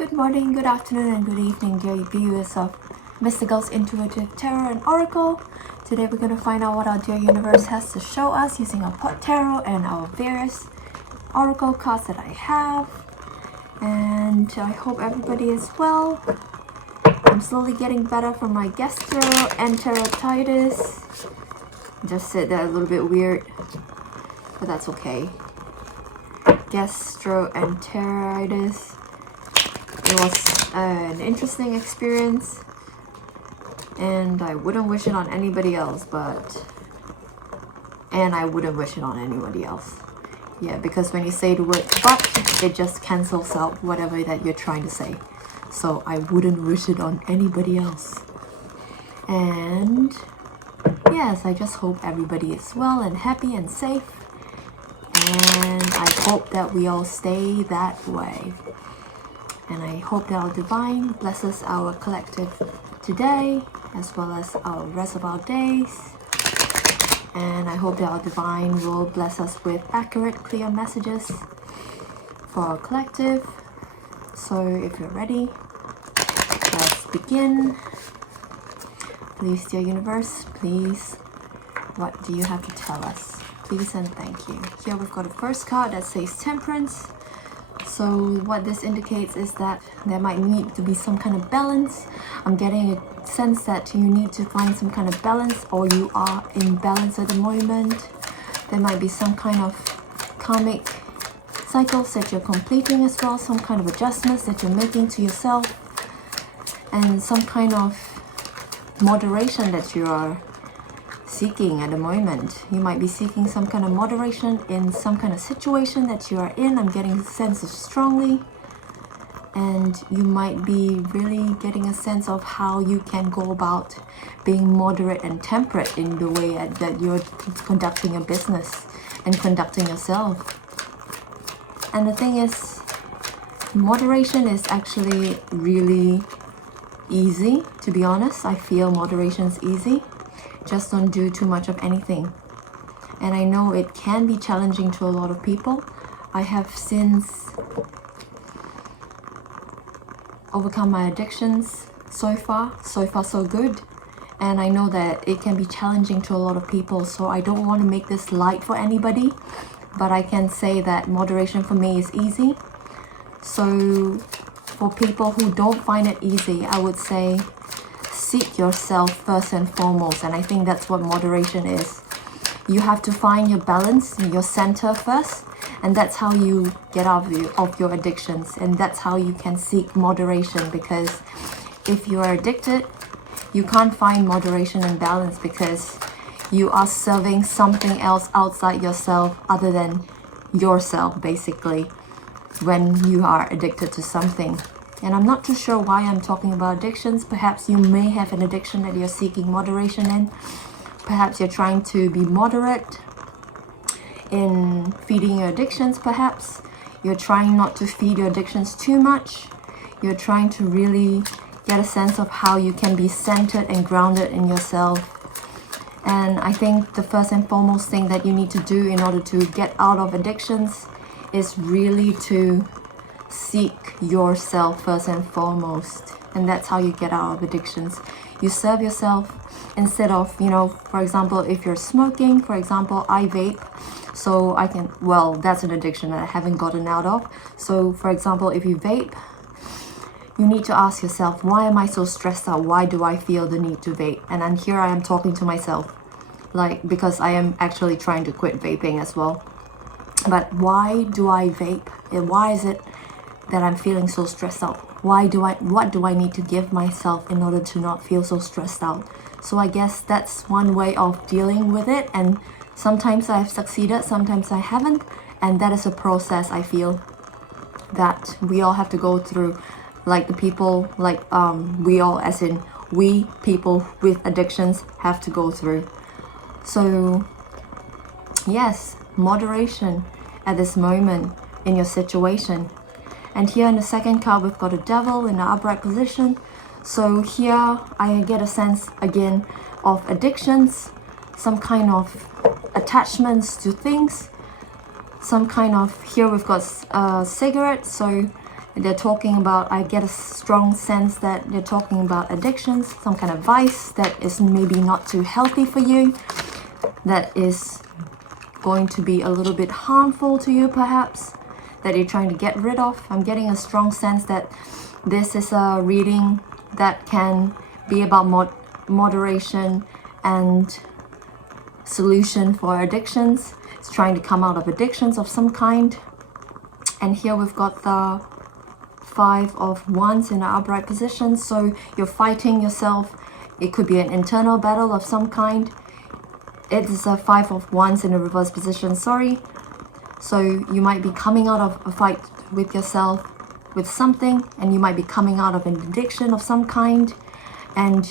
Good morning, good afternoon, and good evening, dear viewers of Mystigal's Intuitive Tarot and Oracle. Today we're going to find out what our dear universe has to show us using our pot tarot and our various oracle cards that I have. And I hope everybody is well. I'm slowly getting better from my gastroenteritis. Just said that a little bit weird, but that's okay. Gastroenteritis. It was an interesting experience, and I wouldn't wish it on anybody else, and I wouldn't wish it on anybody else. Yeah, because when you say the word but, it just cancels out whatever that you're trying to say. So I wouldn't wish it on anybody else. And yes, I just hope everybody is well and happy and safe. And I hope that we all stay that way. And I hope that our divine blesses our collective today, as well as our rest of our days. And I hope that our divine will bless us with accurate, clear messages for our collective. So if you're ready, let's begin. Please, dear universe, please, what do you have to tell us? Please and thank you. Here we've got a first card that says Temperance. So what this indicates is that there might need to be some kind of balance. I'm getting a sense that you need to find some kind of balance, or you are in balance at the moment. There might be some kind of karmic cycles that you're completing as well, some kind of adjustments that you're making to yourself, and some kind of moderation that you are seeking at the moment. You might be seeking some kind of moderation in some kind of situation that you are in. I'm getting a sense of strongly, and you might be really getting a sense of how you can go about being moderate and temperate in the way that you're conducting your business and conducting yourself. And the thing is, moderation is actually really easy, to be honest. I feel moderation is easy. Just don't do too much of anything. And I know it can be challenging to a lot of people. I have since overcome my addictions so far so good. And I know that it can be challenging to a lot of people, so I don't want to make this light for anybody, but I can say that moderation for me is easy. So for people who don't find it easy, I would say seek yourself first and foremost. And I think that's what moderation is. You have to find your balance, your center first, and that's how you get out of your addictions, and that's how you can seek moderation. Because if you are addicted, you can't find moderation and balance, because you are serving something else outside yourself other than yourself, basically, when you are addicted to something. And I'm not too sure why I'm talking about addictions. Perhaps you may have an addiction that you're seeking moderation in. Perhaps you're trying to be moderate in feeding your addictions. Perhaps you're trying not to feed your addictions too much. You're trying to really get a sense of how you can be centered and grounded in yourself. And I think the first and foremost thing that you need to do in order to get out of addictions is really to seek yourself first and foremost. And that's how you get out of addictions. You serve yourself instead of, for example, if you're smoking, for example, I vape, so I can, well, that's an addiction that I haven't gotten out of. So for example, if you vape, you need to ask yourself, why am I so stressed out? Why do I feel the need to vape? And then here I am talking to myself, because I am actually trying to quit vaping as well. But why do I vape? And why is it that I'm feeling so stressed out? What do I need to give myself in order to not feel so stressed out? So I guess that's one way of dealing with it. And sometimes I've succeeded, sometimes I haven't. And that is a process, I feel, that we all have to go through. Like the people, we all, as in we people with addictions, have to go through. So yes, moderation at this moment in your situation. And here in the second card, we've got a devil in the upright position. So here I get a sense again of addictions, some kind of attachments to things, some kind of, here we've got cigarettes. So They're talking about, I get a strong sense that they're talking about addictions, some kind of vice that is maybe not too healthy for you, that is going to be a little bit harmful to you perhaps, that you're trying to get rid of. I'm getting a strong sense that this is a reading that can be about moderation and solution for addictions. It's trying to come out of addictions of some kind. And here we've got the 5 of Wands in an upright position. So you're fighting yourself. It could be an internal battle of some kind. It is a 5 of Wands in a reverse position, sorry. So you might be coming out of a fight with yourself, with something, and you might be coming out of an addiction of some kind. And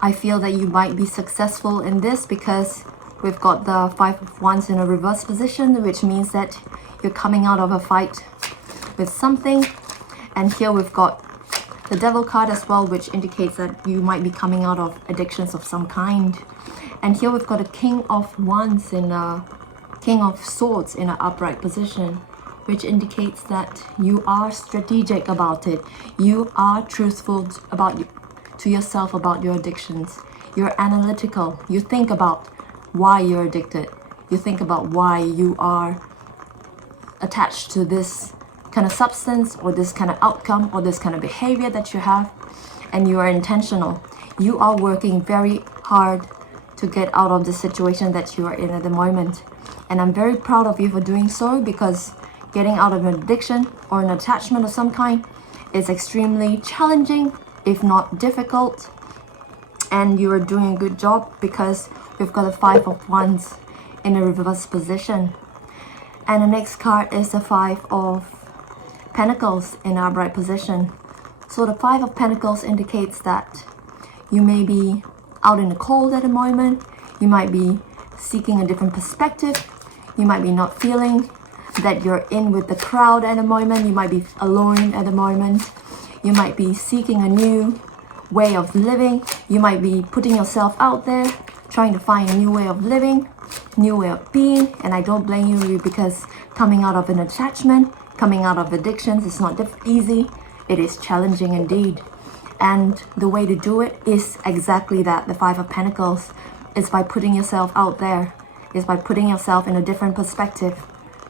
I feel that you might be successful in this because we've got the 5 of Wands in a reverse position, which means that you're coming out of a fight with something. And here we've got the Devil card as well, which indicates that you might be coming out of addictions of some kind. And here we've got a King of Wands in a King of Swords in an upright position, which indicates that you are strategic about it. You are truthful to yourself about your addictions. You're analytical. You think about why you're addicted. You think about why you are attached to this kind of substance or this kind of outcome or this kind of behavior that you have, and you are intentional. You are working very hard to get out of the situation that you are in at the moment. And I'm very proud of you for doing so, because getting out of an addiction or an attachment of some kind is extremely challenging, if not difficult. And you are doing a good job, because we've got a 5 of Wands in a reverse position. And the next card is the 5 of Pentacles in our upright position. So the 5 of Pentacles indicates that you may be out in the cold at the moment. You might be seeking a different perspective. You might be not feeling that you're in with the crowd at the moment. You might be alone at the moment. You might be seeking a new way of living. You might be putting yourself out there, trying to find a new way of living, new way of being. And I don't blame you, because coming out of an attachment, coming out of addictions is not easy. It is challenging indeed. And the way to do it is exactly that. The 5 of Pentacles is by putting yourself out there, is by putting yourself in a different perspective,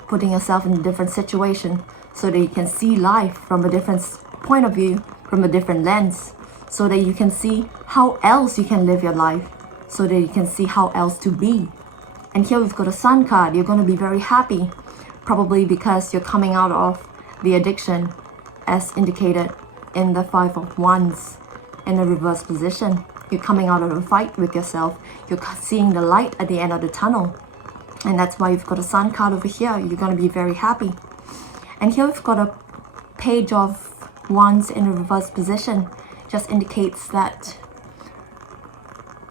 putting yourself in a different situation, so that you can see life from a different point of view, from a different lens, so that you can see how else you can live your life, so that you can see how else to be. And here we've got a Sun card. You're going to be very happy, probably because you're coming out of the addiction, as indicated in the 5 of Wands in a reverse position. You're coming out of a fight with yourself. You're seeing the light at the end of the tunnel. And that's why you've got a Sun card over here. You're going to be very happy. And here we've got a Page of Wands in a reverse position. Just indicates that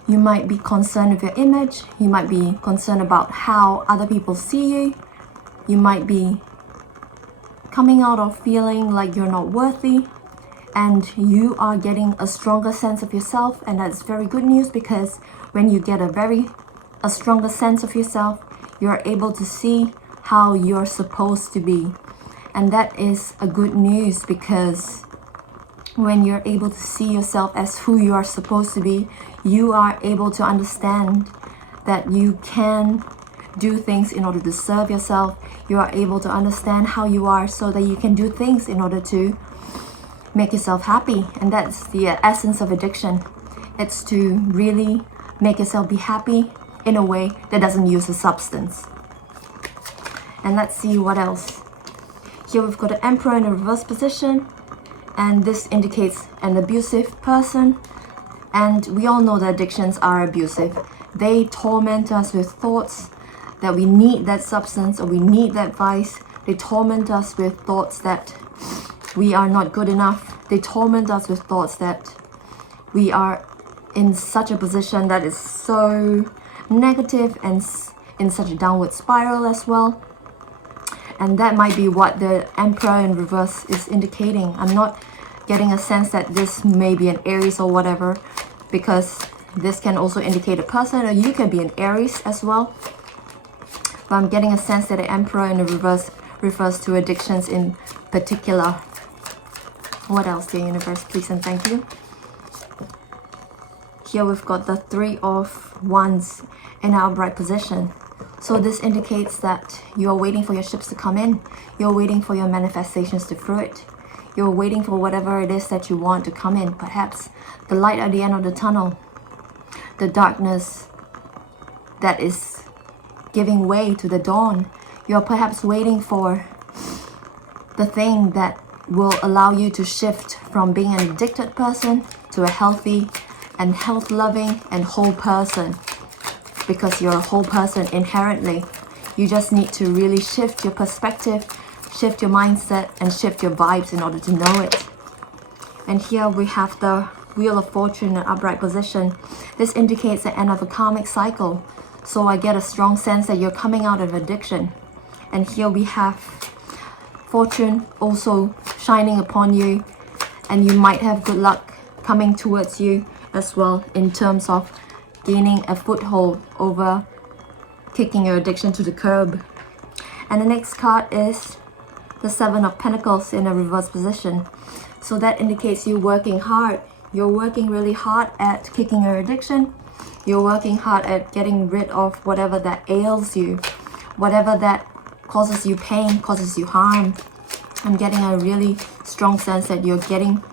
you might be concerned with your image. You might be concerned about how other people see you. You might be coming out of feeling like you're not worthy, and you are getting a stronger sense of yourself. And that's very good news, because when you get a stronger sense of yourself, you're able to see how you're supposed to be. And that is a good news, because when you're able to see yourself as who you are supposed to be, you are able to understand that you can do things in order to serve yourself. You are able to understand how you are, so that you can do things in order to make yourself happy. And that's the essence of addiction. It's to really make yourself be happy in a way that doesn't use a substance. And let's see what else. Here we've got an Emperor in a reverse position, and this indicates an abusive person. And we all know that addictions are abusive. They torment us with thoughts that we need that substance, or we need that vice. They torment us with thoughts that we are not good enough. They torment us with thoughts that we are in such a position that is so negative and in such a downward spiral as well. And that might be what the Emperor in reverse is indicating. I'm not getting a sense that this may be an Aries or whatever, because this can also indicate a person, or you can be an Aries as well. But I'm getting a sense that the Emperor in the reverse refers to addictions in particular. What else, dear universe, please and thank you. Here we've got the Three of Wands in our upright position. So this indicates that you're waiting for your ships to come in. You're waiting for your manifestations to fruit. You're waiting for whatever it is that you want to come in. Perhaps the light at the end of the tunnel. The darkness that is giving way to the dawn. You're perhaps waiting for the thing that will allow you to shift from being an addicted person to a healthy and health-loving and whole person. Because you're a whole person inherently. You just need to really shift your perspective, shift your mindset, and shift your vibes in order to know it. And here we have the Wheel of Fortune in upright position. This indicates the end of a karmic cycle. So I get a strong sense that you're coming out of addiction. And here we have Fortune also shining upon you. And you might have good luck coming towards you as well in terms of gaining a foothold over kicking your addiction to the curb. And the next card is the Seven of Pentacles in a reverse position. So that indicates you working hard. You're working really hard at kicking your addiction. You're working hard at getting rid of whatever that ails you, whatever that causes you pain, causes you harm. I'm getting a really strong sense that you're getting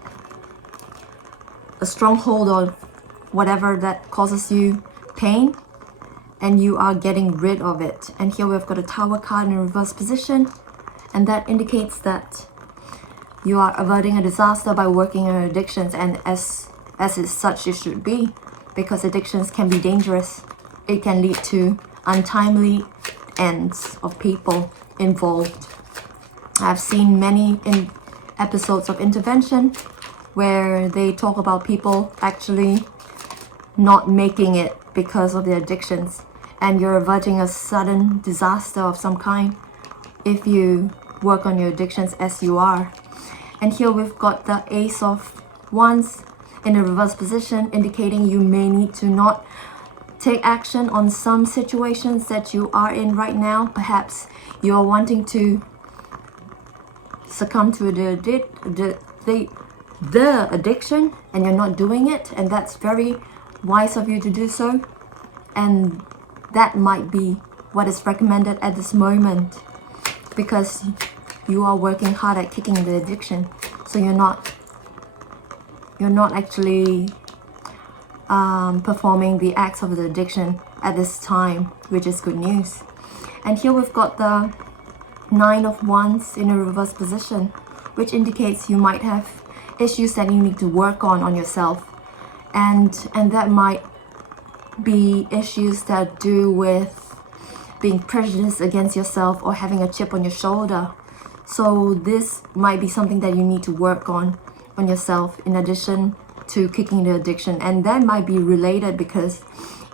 a strong hold on whatever that causes you pain, and you are getting rid of it. And here we've got a Tower card in a reverse position, and that indicates that you are averting a disaster by working on addictions, and as is such it should be, because addictions can be dangerous. It can lead to untimely ends of people involved. I've seen many episodes of intervention where they talk about people actually not making it because of their addictions, and you're averting a sudden disaster of some kind if you work on your addictions as you are. And here we've got the Ace of Wands in a reverse position, indicating you may need to not take action on some situations that you are in right now. Perhaps you're wanting to succumb to the addiction and you're not doing it, and that's very wise of you to do so, and that might be what is recommended at this moment, because you are working hard at kicking the addiction. So you're not actually performing the acts of the addiction at this time, which is good news. And here we've got the Nine of Wands in a reverse position, which indicates you might have issues that you need to work on yourself. And that might be issues that do with being prejudiced against yourself or having a chip on your shoulder. So this might be something that you need to work on yourself in addition to kicking the addiction. And that might be related, because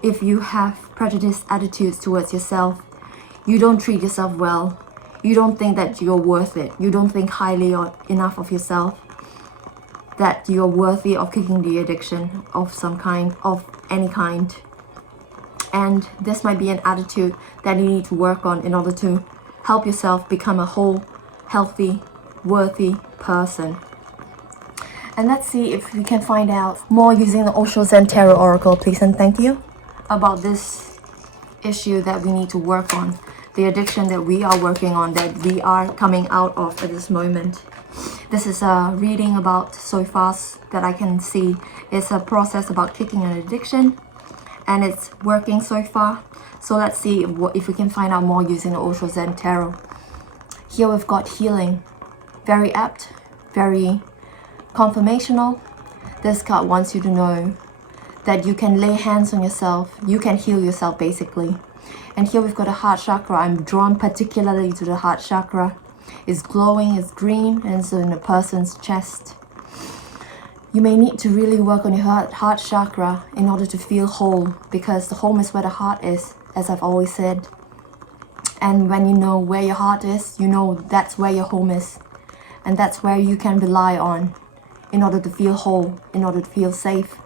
if you have prejudiced attitudes towards yourself, you don't treat yourself well, you don't think that you're worth it, you don't think highly or enough of yourself, that you're worthy of kicking the addiction of some kind, of any kind. And this might be an attitude that you need to work on in order to help yourself become a whole, healthy, worthy person. And let's see if we can find out more using the Osho Zen Tarot Oracle, please and thank you, about this issue that we need to work on, the addiction that we are working on, that we are coming out of at this moment. This is a reading about, so far that I can see, it's a process about kicking an addiction, and it's working so far. So let's see if we can find out more using the Osho Zen Tarot. Here we've got healing. Very apt, very confirmational. This card wants you to know that you can lay hands on yourself, you can heal yourself basically. And here we've got a heart chakra. I'm drawn particularly to the heart chakra. It's glowing, it's green, and it's in a person's chest. You may need to really work on your heart chakra in order to feel whole, because the home is where the heart is, as I've always said. And when you know where your heart is, you know that's where your home is. And that's where you can rely on in order to feel whole, in order to feel safe.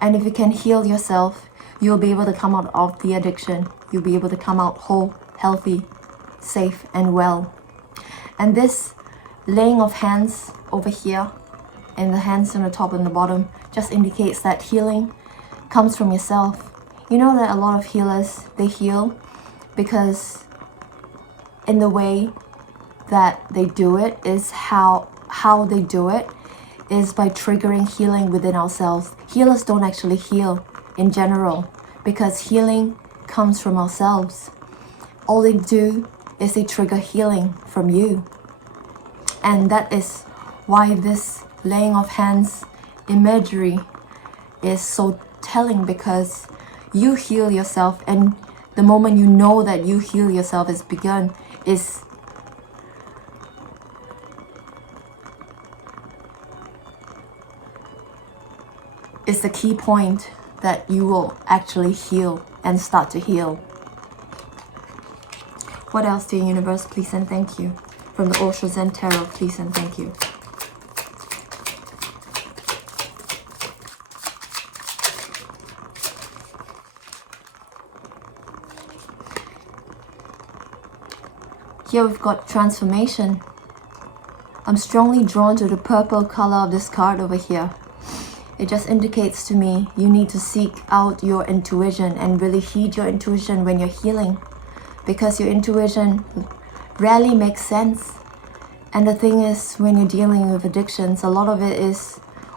And if you can heal yourself, you'll be able to come out of the addiction. You'll be able to come out whole, healthy, safe, and well. And this laying of hands over here, and the hands on the top and the bottom just indicates that healing comes from yourself. You know that a lot of healers, they heal because in the way that they do it is how they do it is by triggering healing within ourselves. Healers don't actually heal in general because healing comes from ourselves. All they do is they trigger healing from you. And that is why this laying of hands imagery is so telling, because you heal yourself, and the moment you know that you heal yourself is begun is the key point that you will actually heal and start to heal. What else, dear universe, please and thank you. From the Osho Zen Tarot, please and thank you. Here we've got transformation. I'm strongly drawn to the purple color of this card over here. It just indicates to me you need to seek out your intuition and really heed your intuition when you're healing, because your intuition rarely makes sense. And the thing is, when you're dealing with addictions, a lot of it is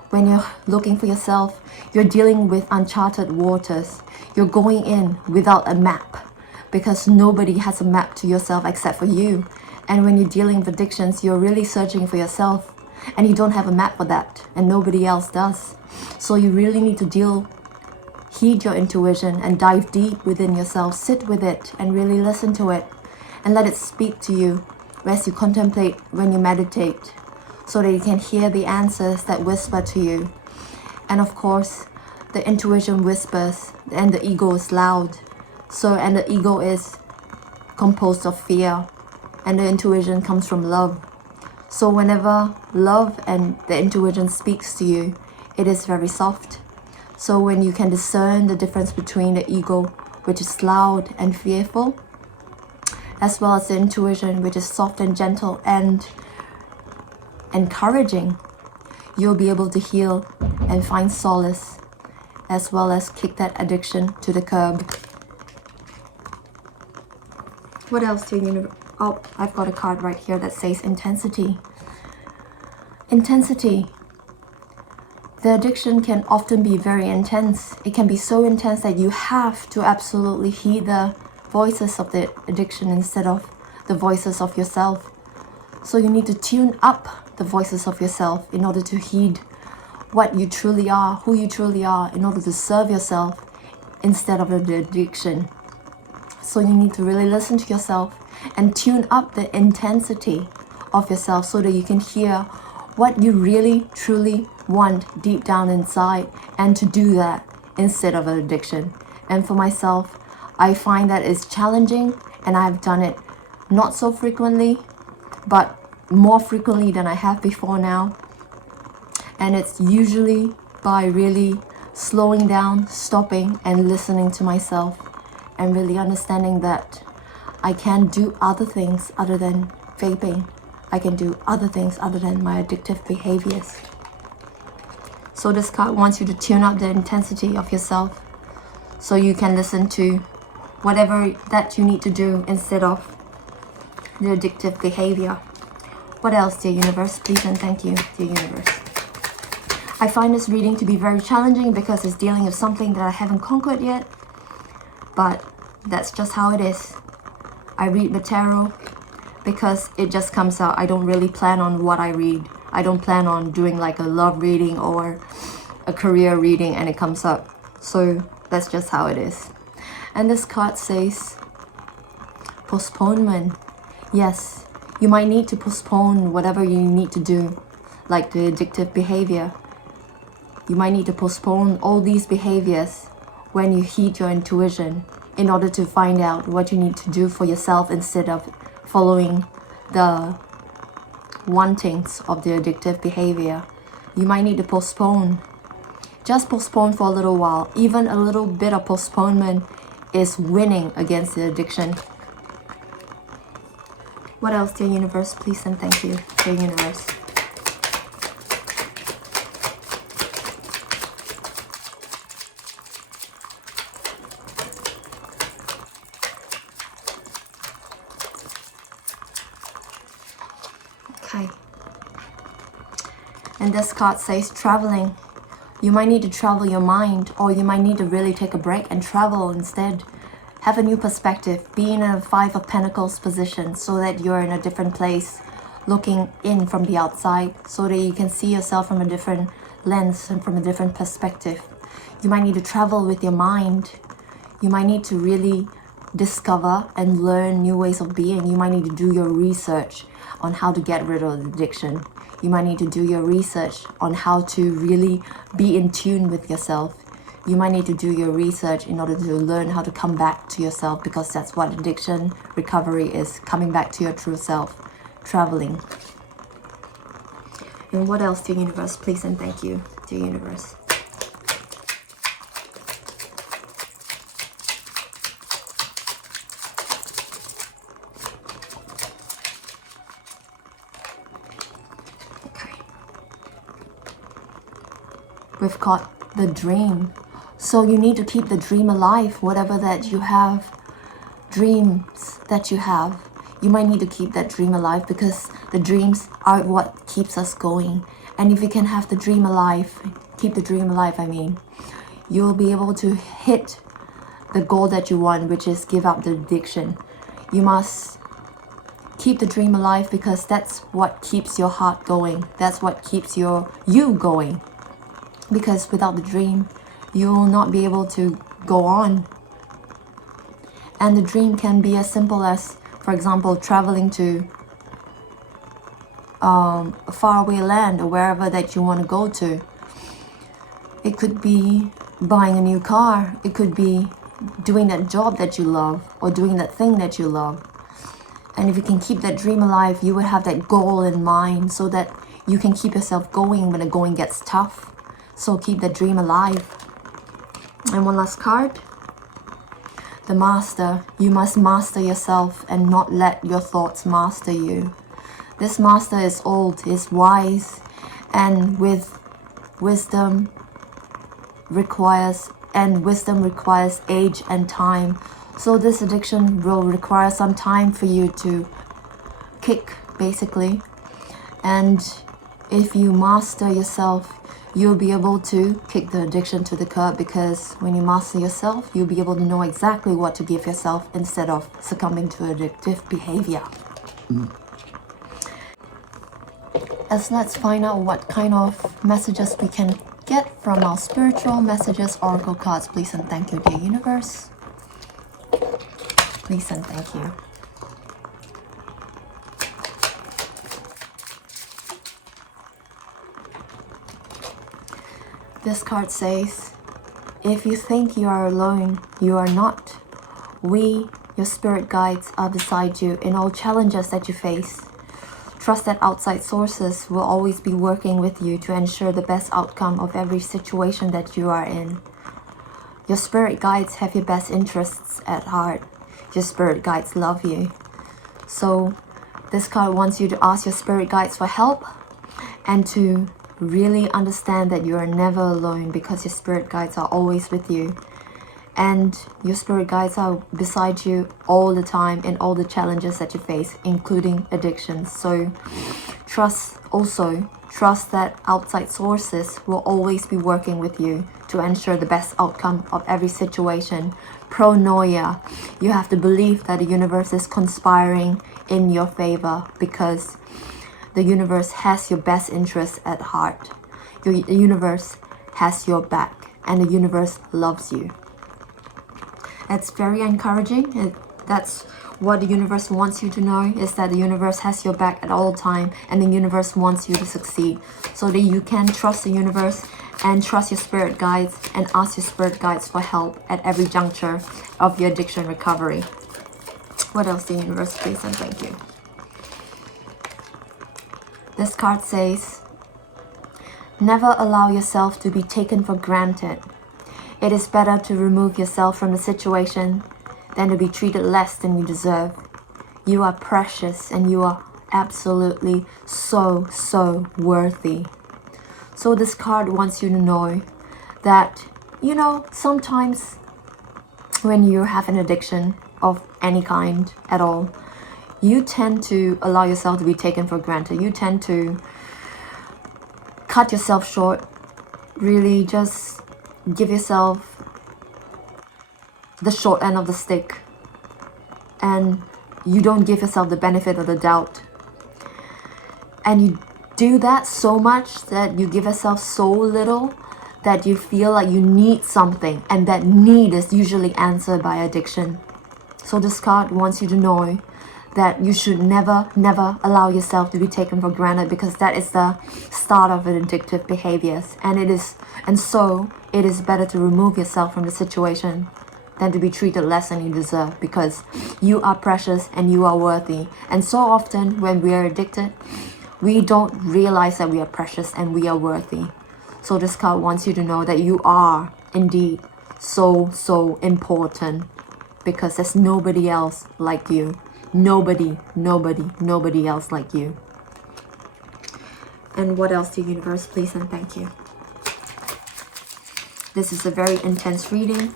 when you're looking for yourself, you're dealing with uncharted waters. You're going in without a map, because nobody has a map to yourself except for you. And when you're dealing with addictions, you're really searching for yourself, and you don't have a map for that, and nobody else does. So you really need to heed your intuition and dive deep within yourself. Sit with it and really listen to it, and let it speak to you as you contemplate, when you meditate, so that you can hear the answers that whisper to you. And of course, the intuition whispers and the ego is loud. And the ego is composed of fear, and the intuition comes from love. So whenever love and the intuition speaks to you, it is very soft. So when you can discern the difference between the ego, which is loud and fearful, as well as the intuition, which is soft and gentle and encouraging, you'll be able to heal and find solace, as well as kick that addiction to the curb. What else do you... Oh, I've got a card right here that says intensity. Intensity. The addiction can often be very intense. It can be so intense that you have to absolutely heed the voices of the addiction instead of the voices of yourself. So you need to tune up the voices of yourself in order to heed what you truly are, who you truly are, in order to serve yourself instead of the addiction. So you need to really listen to yourself and tune up the intensity of yourself so that you can hear what you really truly want deep down inside, and to do that instead of an addiction. And for myself, I find that it's challenging, and I've done it not so frequently, but more frequently than I have before now. And it's usually by really slowing down, stopping, and listening to myself, and really understanding that I can do other things other than vaping. I can do other things other than my addictive behaviors. So this card wants you to tune up the intensity of yourself so you can listen to whatever that you need to do instead of the addictive behavior. What else, dear universe? Please and thank you, dear universe. I find this reading to be very challenging because it's dealing with something that I haven't conquered yet, but that's just how it is. I read the tarot because it just comes out. I don't really plan on what I read. I don't plan on doing like a love reading or a career reading and it comes up. So that's just how it is. And this card says postponement. Yes, you might need to postpone whatever you need to do, like the addictive behavior. You might need to postpone all these behaviors when you heed your intuition in order to find out what you need to do for yourself instead of following the wantings of the addictive behavior. You might need to postpone. Just postpone for a little while. Even a little bit of postponement is winning against the addiction. What else, dear universe? Please and thank you, dear universe. Okay. And this card says traveling. You might need to travel your mind, or you might need to really take a break and travel instead. Have a new perspective. Be in a Five of Pentacles position so that you're in a different place, looking in from the outside, so that you can see yourself from a different lens and from a different perspective. You might need to travel with your mind. You might need to really discover and learn new ways of being. You might need to do your research on how to get rid of addiction. You might need to do your research on how to really be in tune with yourself. You might need to do your research in order to learn how to come back to yourself, because that's what addiction recovery is, coming back to your true self, traveling. And what else, dear universe? Please and thank you, dear universe. Okay. We've got the dream. So you need to keep the dream alive, whatever that you have, dreams that you have. You might need to keep that dream alive, because the dreams are what keeps us going. And if you can have the dream alive, keep the dream alive, I mean, you'll be able to hit the goal that you want, which is give up the addiction. You must keep the dream alive, because that's what keeps your heart going. That's what keeps you going. Because without the dream, you will not be able to go on. And the dream can be as simple as, for example, traveling to a faraway land or wherever that you want to go to. It could be buying a new car. It could be doing that job that you love, or doing that thing that you love. And if you can keep that dream alive, you will have that goal in mind, so that you can keep yourself going when the going gets tough. So keep the dream alive. And one last card. The Master. You must master yourself and not let your thoughts master you. This Master is old, is wise, and with wisdom requires age and time. So this addiction will require some time for you to kick, basically. And if you master yourself, you'll be able to kick the addiction to the curb, because when you master yourself, you'll be able to know exactly what to give yourself instead of succumbing to addictive behavior. As let's find out what kind of messages we can get from our spiritual messages oracle cards. Please and thank you, dear universe. Please and thank you. This card says, if you think you are alone, you are not. We, your spirit guides, are beside you in all challenges that you face. Trust that outside sources will always be working with you to ensure the best outcome of every situation that you are in. Your spirit guides have your best interests at heart. Your spirit guides love you. So this card wants you to ask your spirit guides for help, and to really understand that you are never alone, because your spirit guides are always with you. And your spirit guides are beside you all the time in all the challenges that you face, including addictions. So trust that outside sources will always be working with you to ensure the best outcome of every situation. Pronoia. You have to believe that the universe is conspiring in your favor, because the universe has your best interests at heart. The universe has your back, and the universe loves you. It's very encouraging. That's what the universe wants you to know, is that the universe has your back at all time, and the universe wants you to succeed, so that you can trust the universe and trust your spirit guides and ask your spirit guides for help at every juncture of your addiction recovery. What else, the universe, please and thank you. This card says, never allow yourself to be taken for granted. It is better to remove yourself from the situation than to be treated less than you deserve. You are precious and you are absolutely so worthy. So this card wants you to know that, you know, sometimes when you have an addiction of any kind at all, you tend to allow yourself to be taken for granted. You tend to cut yourself short, really just give yourself the short end of the stick, and you don't give yourself the benefit of the doubt. And you do that so much that you give yourself so little that you feel like you need something, and that need is usually answered by addiction. So this card wants you to know that you should never allow yourself to be taken for granted, because that is the start of an addictive behaviors. And so it is better to remove yourself from the situation than to be treated less than you deserve, because you are precious and you are worthy. And so often when we are addicted, we don't realize that we are precious and we are worthy. So this card wants you to know that you are indeed so important, because there's nobody else like you. Nobody else like you. And what else, the universe, please and thank you. This is a very intense reading,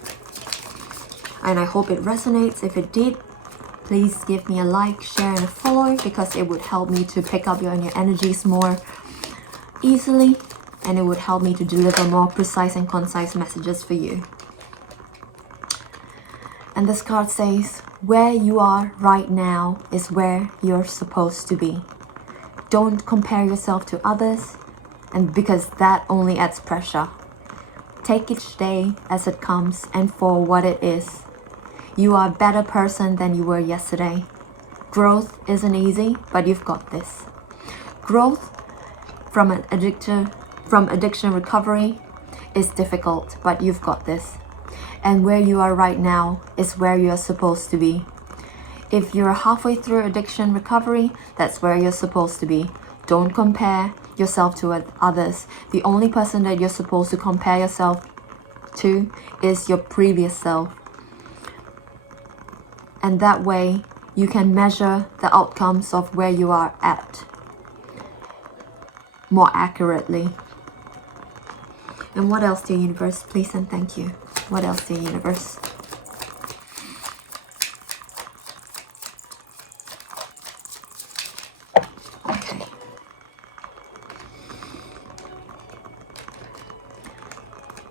and I hope it resonates. If it did, please give me a like, share, and a follow, because it would help me to pick up your energies more easily, and it would help me to deliver more precise and concise messages for you. And this card says, where you are right now is where you're supposed to be. Don't compare yourself to others, and because that only adds pressure. Take each day as it comes and for what it is. You are a better person than you were yesterday. Growth isn't easy, but you've got this. Growth from addiction recovery is difficult, but you've got this. And where you are right now is where you're supposed to be. If you're halfway through addiction recovery, that's where you're supposed to be. Don't compare yourself to others. The only person that you're supposed to compare yourself to is your previous self. And that way you can measure the outcomes of where you are at more accurately. And what else, dear universe, please and thank you. What else, dear universe? Okay.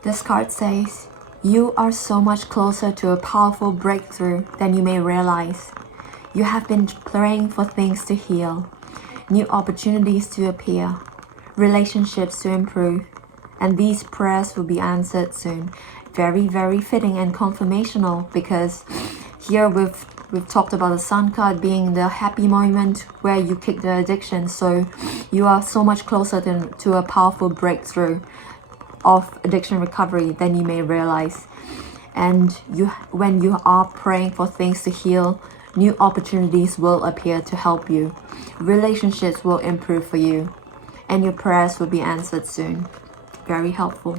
This card says, you are so much closer to a powerful breakthrough than you may realize. You have been praying for things to heal, new opportunities to appear, relationships to improve, and these prayers will be answered soon. Very fitting and confirmational, because here we've talked about the Sun card being the happy moment where you kick the addiction. So you are so much closer to a powerful breakthrough of addiction recovery than you may realize. And when you are praying for things to heal, new opportunities will appear to help you. Relationships will improve for you, and your prayers will be answered soon. Very helpful.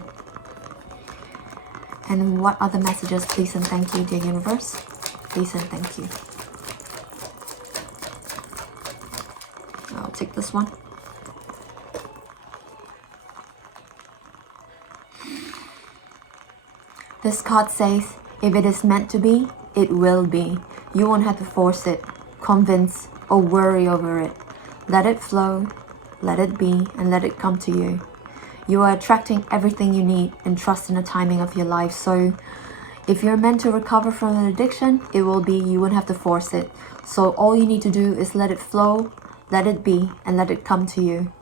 And what other messages, please and thank you, dear universe? Please and thank you. I'll take this one. This card says, if it is meant to be, it will be. You won't have to force it, convince, or worry over it. Let it flow, let it be, and let it come to you. You are attracting everything you need, and trust in the timing of your life. So if you're meant to recover from an addiction, it will be. You won't have to force it. So all you need to do is let it flow, let it be, and let it come to you,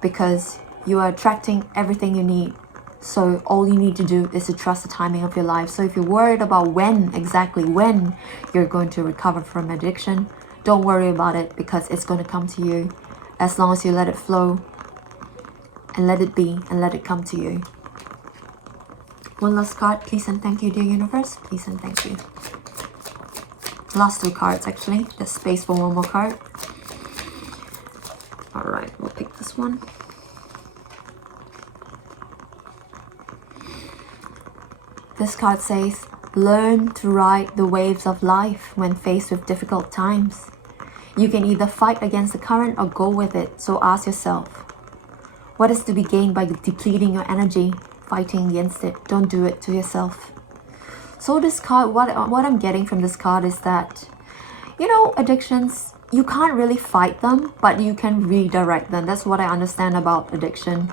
because you are attracting everything you need. So all you need to do is to trust the timing of your life. So if you're worried about exactly when you're going to recover from addiction, don't worry about it, because it's going to come to you as long as you let it flow and let it be and let it come to you. One last card, please and thank you, dear universe. Please and thank you. Last two cards, actually. There's space for one more card. Alright, we'll pick this one. This card says, learn to ride the waves of life when faced with difficult times. You can either fight against the current or go with it. So ask yourself, what is to be gained by depleting your energy, fighting against it? Don't do it to yourself. So this card, what I'm getting from this card is that, you know, addictions, you can't really fight them, but you can redirect them. That's what I understand about addiction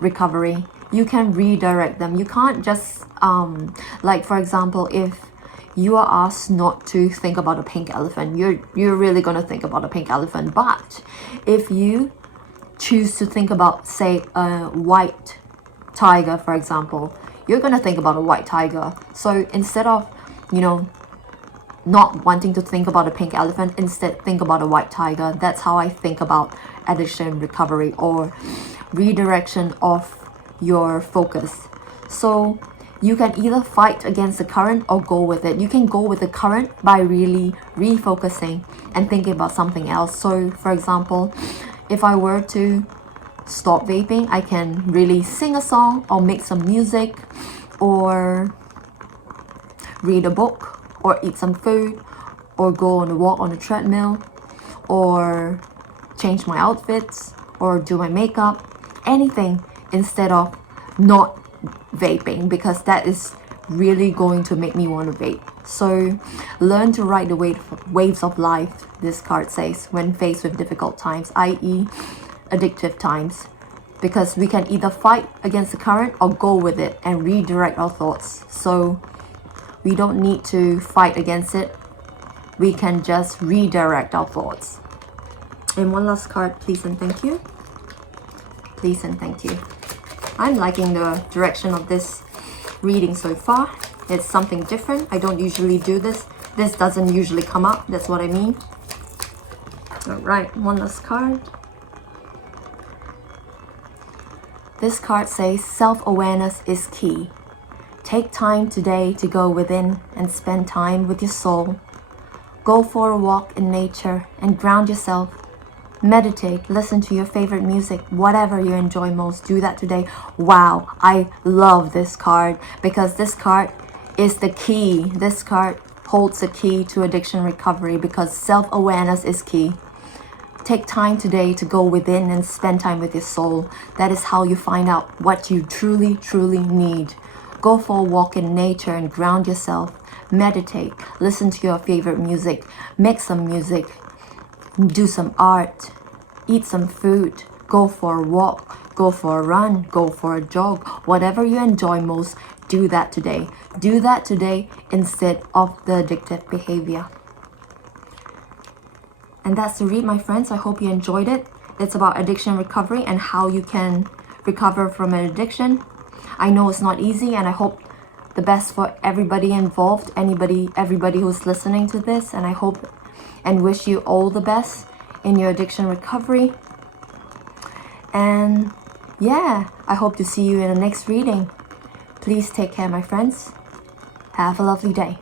recovery. You can redirect them. You can't just, like for example, if you are asked not to think about a pink elephant, you're really gonna think about a pink elephant. But if you choose to think about, say, a white tiger, for example, you're gonna think about a white tiger. So instead of, you know, not wanting to think about a pink elephant, instead think about a white tiger. That's how I think about addiction recovery, or redirection of your focus. So you can either fight against the current or go with it. You can go with the current by really refocusing and thinking about something else. So for example, if I were to stop vaping, I can really sing a song or make some music or read a book or eat some food or go on a walk on a treadmill or change my outfits or do my makeup, anything, instead of not vaping, because that is really going to make me want to vape. So learn to ride the waves of life, this card says, when faced with difficult times, i.e. addictive times, because we can either fight against the current or go with it and redirect our thoughts. So we don't need to fight against it. We can just redirect our thoughts. And one last card, please and thank you. Please and thank you. I'm liking the direction of this reading so far. It's something different. I don't usually do this. This doesn't usually come up. That's what I mean. All right, one last card. This card says self-awareness is key. Take time today to go within and spend time with your soul. Go for a walk in nature and ground yourself. Meditate, listen to your favorite music, whatever you enjoy most, do that today. Wow, I love this card because this card is the key. This card holds the key to addiction recovery because self-awareness is key. Take time today to go within and spend time with your soul. That is how you find out what you truly, truly need. Go for a walk in nature and ground yourself. Meditate, listen to your favorite music, make some music, do some art, eat some food, go for a walk, go for a run, go for a jog. Whatever you enjoy most, do that today. Do that today instead of the addictive behavior. And that's the read, my friends. I hope you enjoyed it. It's about addiction recovery and how you can recover from an addiction. I know it's not easy, and I hope the best for everybody involved, everybody who's listening to this, and I hope and wish you all the best in your addiction recovery. And yeah, I hope to see you in the next reading. Please take care, my friends. Have a lovely day.